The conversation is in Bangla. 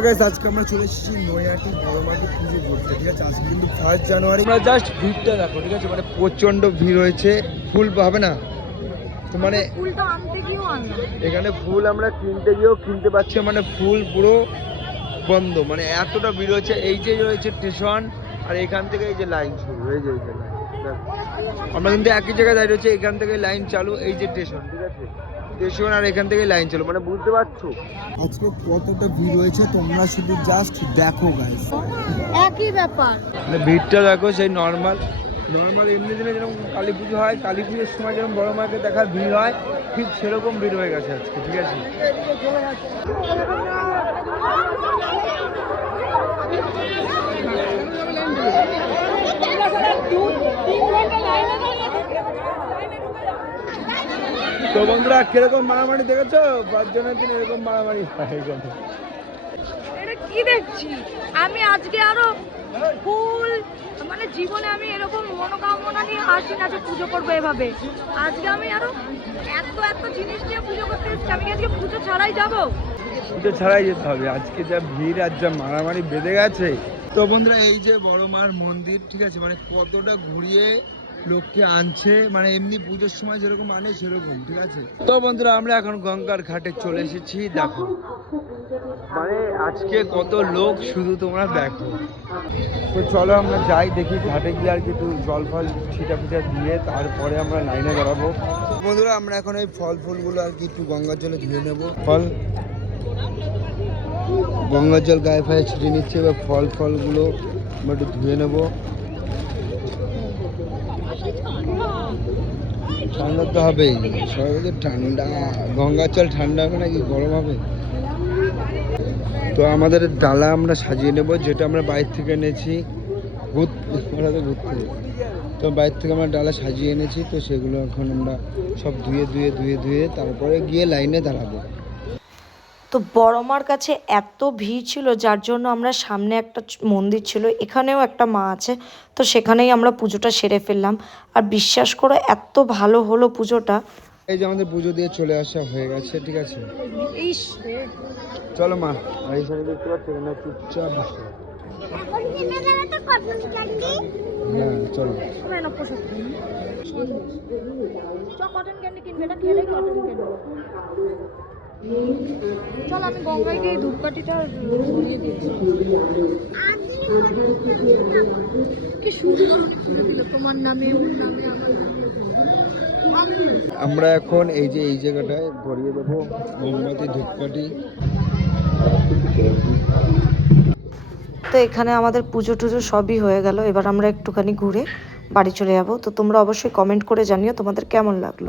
আজকে আমরা চলে এসেছি নৈহাটি বড়মাটি পুজো করতে, ঠিক আছে। আজকে কিন্তু 1 জানুয়ারি। আমরা জাস্ট ভিড়টা দেখো, ঠিক আছে, মানে প্রচন্ড ভিড় হয়েছে। ফুল হবে না তো, মানে এখানে ফুল আমরা কিনতে গিয়েও কিনতে পারছি, মানে ফুল পুরো বন্ধ, মানে এতটা ভিড় হচ্ছে। এই যে রয়েছে স্টেশন, আর এখান থেকে এই যে লাইন শুরু, এই যে লাইন। আমরা কিন্তু একই জায়গায় দাঁড়িয়ে রয়েছে, এখান থেকে লাইন চালু, এই যে স্টেশন, ঠিক আছে, স্টেশন, আর এখান থেকে লাইন চালু, মানে বুঝতে পারছো আজকে কতটা ভিড় হয়েছে। তোমরা শুধু জাস্ট দেখো গাইস, একই ব্যাপার, মানে ভিড়টা দেখো। সেই নর্মাল এমনি দিনে যেরকম কালী পুজো হয়, কালী পুজোর সময় যেরকম বড় মাকে দেখার ভিড় হয়, ঠিক সেরকম ভিড় হয়ে গেছে আজকে, ঠিক আছে। তো বন্ধুরা, কিরকম মারামারি দেখেছো? 5 জনের দিন এরকম মারামারি হয়। এটা কি দেখছি আমি আজকে? আরো ফুল, মানে জীবনে আমি এরকম মনোকামনা নিয়ে আসি না যে পুজো করবো এভাবে। আজকে আমি আরো এত জিনিস নিয়ে পুজো করতে এসেছি। আমি আজকে পুজো ছাড়াই যাবো? পুজো ছাড়াই যেতে হবে। আজকে যা ভিড় আর যা মারামারি বেঁধে গেছে। তো বন্ধুরা, এই যে বড় মার মন্দির, ঠিক আছে, মানে কতটা ঘুরিয়ে লোককে আনছে, মানে এমনি পুজোর সময় যেরকম আনে সেরকম, ঠিক আছে। তো বন্ধুরা, আমরা এখন গঙ্গার ঘাটে চলে এসেছি। দেখো, মানে আজকে কত লোক, শুধু তোমরা দেখো। তো চলো আমরা যাই, দেখি ঘাটে গিয়ে আর কিছু জল ফল ছিটা ফিটা দিয়ে তারপরে আমরা লাইনে দাঁড়াবো। বন্ধুরা, আমরা এখন এই ফুলগুলো আর কি একটু গঙ্গার জলে ধুয়ে নেবো। গঙ্গার জল গায়ে ফায়ে ছিটিয়ে নিচ্ছে, এবার ফলগুলো আমরা একটু ধুয়ে নেবো। ঠান্ডা তো হবেই, সবাই তো ঠান্ডা, গঙ্গার জল ঠান্ডা হবে নাকি গরম হবে। তো আমাদের ডালা আমরা সাজিয়ে নেব, যেটা আমরা বাইরে থেকে এনেছি, ঘুরতে। তো বাইরে থেকে আমরা ডালা সাজিয়ে এনেছি, তো সেগুলো এখন আমরা সব ধুয়ে তারপরে গিয়ে লাইনে দাঁড়াবো। তো বড়মার কাছে এত ভিড় ছিল, যার জন্য আমরা সামনে একটা মন্দির ছিল, এখানেও একটা মা আছে, তো সেখানেই আমরা পুজোটা সেরে ফেললাম। আর বিশ্বাস করো, এত ভালো হলো পুজোটা। এই যে আমাদের পুজো দিয়ে চলে আসা হয়ে গেছে, ঠিক আছে। চলো মা, এই সামনে দেখতে পাচ্ছ, এখানে চুপচাপ বসে। হ্যাঁ চলো। চল, আমি গঙ্গায় গিয়ে ধূপকাঠিটা ধরিয়ে দিয়েছি। কি সুন্দর দিল, তোমার নামে, ওর নামে, আমার নামে। আমরা এখন এই যে এই জায়গাটায় ধরিয়ে দেবো মোমবাতি, ধূপকাঠি। তো এখানে আমাদের পুজো টুজো সবই হয়ে গেল। এবার আমরা একটুখানি ঘুরে বাড়ি চলে যাব। তো তোমরা অবশ্যই কমেন্ট করে জানিও তোমাদের কেমন লাগলো।